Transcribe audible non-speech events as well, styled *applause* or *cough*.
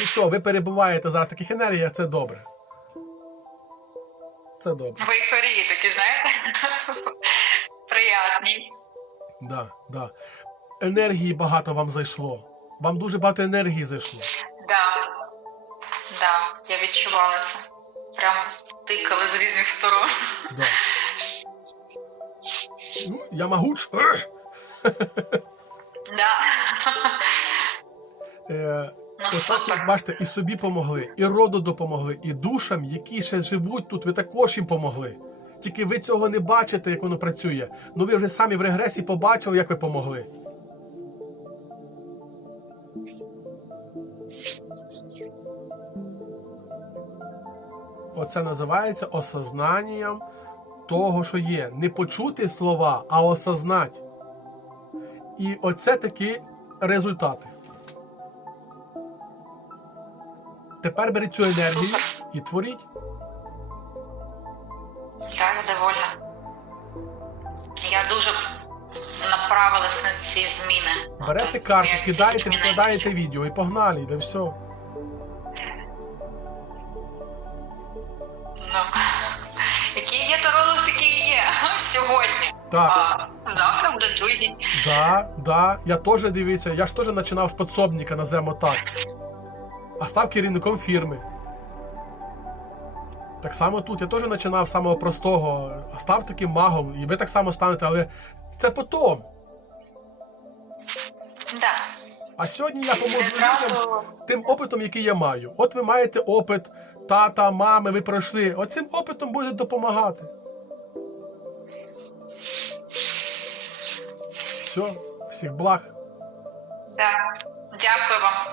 Нічого, ви перебуваєте зараз в таких енергіях, це добре. Це добре. В ейфорії такі, знаєте? *laughs* Приятні. Да, да. Енергії багато вам зайшло. Вам дуже багато енергії зайшло. Да. Да, я відчувала це. Прям тикали з різних сторон. Да. Ну, Я могуч. *laughs* Да. Е, Ну супер. бачите, і собі помогли, і роду допомогли, і душам, які ще живуть тут, ви також їм помогли. Тільки ви цього не бачите, як воно працює. Ну ви вже самі в регресі побачили, як ви помогли. Оце називається осознанням того, що є. Не почути слова, а осознати. І оце такі результати. Тепер беріть цю енергію і творіть. Да, я довольна. Я дуже направилась на ці зміни. Берете тобто, карту, як кидаєте, змінити. викладаєте відео і погнали, і все. Ну, які є таролог, такі і є *laughs* сьогодні. Так, А завтра буде другий да, да. Я теж дивіться, я ж теж починав з подсобника, назвемо так. А став керівником фірми. Так само тут я теж починав з самого простого, а став таким магом, і ви так само станете, але це потом. Да. А сьогодні я поможу людям тим опитом, який я маю. От ви маєте опит тата, мами, ви пройшли. Оцим опитом будете допомагати. Все, всіх благ. да. Дякую вам.